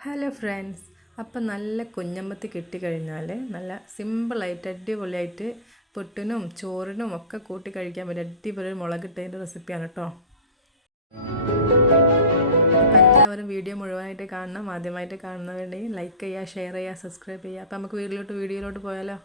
Hello friends അപ്പം നല്ല കുഞ്ഞമ്മത്തി കിട്ടിക്കഴിഞ്ഞാൽ നല്ല സിമ്പിളായിട്ട് അടിപൊളിയായിട്ട് പുട്ടിനും ചോറിനും ഒക്കെ കൂട്ടി കഴിക്കാൻ പറ്റിയ അടിപൊളി മുളകിട്ടതിന്റെ റെസിപ്പിയാണ് കേട്ടോ എല്ലാവരും വീഡിയോ മുഴുവനായിട്ട് കാണണം ആദ്യമായിട്ട് കാണുന്നവരുണ്ടെങ്കിൽ ലൈക്ക് ചെയ്യുക ഷെയർ ചെയ്യുക സബ്സ്ക്രൈബ് ചെയ്യുക. അപ്പം നമുക്ക് വീട്ടിലോട്ട് വീഡിയോയിലോട്ട് പോയാലോ?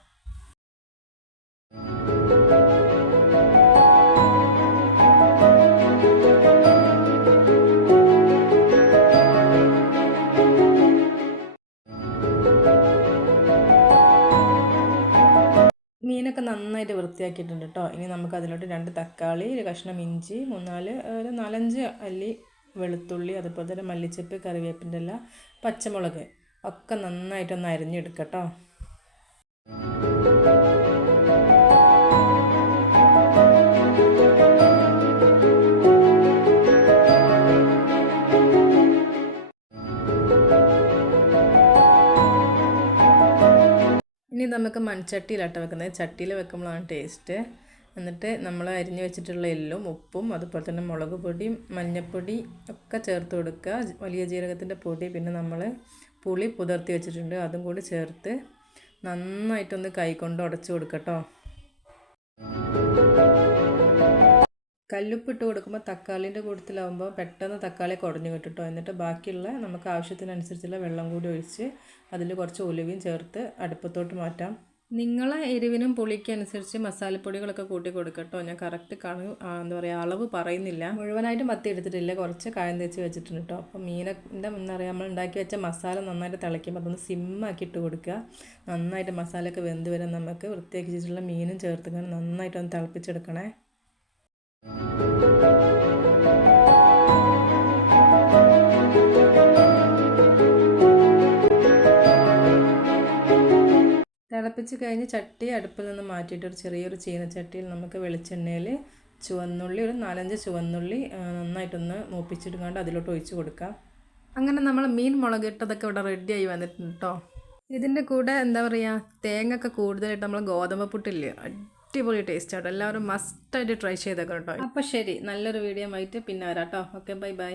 മീനൊക്കെ നന്നായിട്ട് വൃത്തിയാക്കിയിട്ടുണ്ട് കേട്ടോ ഇനി നമുക്ക് അതിലോട്ട് രണ്ട് തക്കാളി ഒരു കഷ്ണം ഇഞ്ചി മൂന്നാൽ ഒരു നാലഞ്ച് അല്ലി വെളുത്തുള്ളി അതുപോലെ തന്നെ മല്ലിച്ചപ്പ് കറിവേപ്പിന്റെ ഇല പച്ചമുളക് ഒക്കെ നന്നായിട്ടൊന്ന് അരിഞ്ഞെടുക്കട്ടോ ഇനി നമുക്ക് മൺചട്ടിയിലാട്ട വെക്കുന്നത്. ചട്ടിയിൽ വെക്കുമ്പോഴാണ് ടേസ്റ്റ് എന്നിട്ട് നമ്മൾ അരിഞ്ഞ് വെച്ചിട്ടുള്ള എല്ലും ഉപ്പും അതുപോലെ തന്നെ മുളക് പൊടിയും മഞ്ഞൾപ്പൊടി ഒക്കെ ചേർത്ത് കൊടുക്കുക. വലിയ ജീരകത്തിന്റെ പൊടി പിന്നെ നമ്മൾ പുളി പുതിർത്തി വെച്ചിട്ടുണ്ട്. അതും കൂടി ചേർത്ത് നന്നായിട്ടൊന്ന് കൈകൊണ്ട് ഉടച്ചു കൊടുക്കട്ടോ. കല്ലുപ്പ് ഇട്ട് കൊടുക്കുമ്പോൾ തക്കാളിന്റെ കൂട്ടത്തിലാവുമ്പോൾ പെട്ടെന്ന് തക്കാളി കുറഞ്ഞു കിട്ടും എന്നിട്ട് ബാക്കിയുള്ള നമുക്ക് ആവശ്യത്തിനനുസരിച്ചുള്ള വെള്ളം കൂടി ഒഴിച്ച് അതിൽ കുറച്ച് ഒലിവും ചേർത്ത് അടുപ്പത്തോട്ട് മാറ്റാം. നിങ്ങളെ എരിവിനും പുളിക്കനുസരിച്ച് മസാലപ്പൊടികളൊക്കെ കൂട്ടി കൊടുക്കട്ടോ ഞാൻ കറക്റ്റ് കാണു എന്താ പറയുക അളവ് പറയുന്നില്ല. മുഴുവനായിട്ട് മത്തി എടുത്തിട്ടില്ല. കുറച്ച് കായം തേച്ച് വെച്ചിട്ടുണ്ട് കേട്ടോ അപ്പോൾ മീനന്റെ എന്താ പറയുക നമ്മൾ ഉണ്ടാക്കി വെച്ച മസാല നന്നായിട്ട് തിളയ്ക്കുമ്പോൾ അതൊന്ന് സിമ്മാക്കി ഇട്ട് കൊടുക്കുക. നന്നായിട്ട് മസാലയൊക്കെ വെന്ത് വരാൻ നമുക്ക് വൃത്തിയാക്കി വെച്ചിട്ടുള്ള മീനും ചേർത്ത് നന്നായിട്ടൊന്ന് തിളപ്പിച്ചെടുക്കണേ. തിളപ്പിച്ച് കഴിഞ്ഞ് ചട്ടി അടുപ്പിൽ നിന്ന് മാറ്റിയിട്ട് ഒരു ചെറിയൊരു ചീനച്ചട്ടിയിൽ നമുക്ക് വെളിച്ചെണ്ണയിൽ ചുവന്നുള്ളി ഒരു നാലഞ്ച് ചുവന്നുള്ളി നന്നായിട്ടൊന്ന് മൂപ്പിച്ചിടുകൊണ്ട് അതിലോട്ട് ഒഴിച്ച് കൊടുക്കാം. അങ്ങനെ നമ്മൾ മീൻ മുളകിട്ടതൊക്കെ ഇവിടെ റെഡിയായി വന്നിട്ടുണ്ട് കേട്ടോ ഇതിന്റെ കൂടെ എന്താ പറയുക തേങ്ങ ഒക്കെ കൂടുതലായിട്ട് നമ്മൾ ഗോതമ്പ് പുട്ടില്ലേ അടിപൊളി ടേസ്റ്റ് ആട്ടോ എല്ലാവരും മസ്റ്റായിട്ട് ട്രൈ ചെയ്തേക്കാം കേട്ടോ. അപ്പോൾ ശരി നല്ലൊരു വീഡിയോ ആയിട്ട് പിന്നെ വരാം കേട്ടോ ഓക്കെ ബൈ ബൈ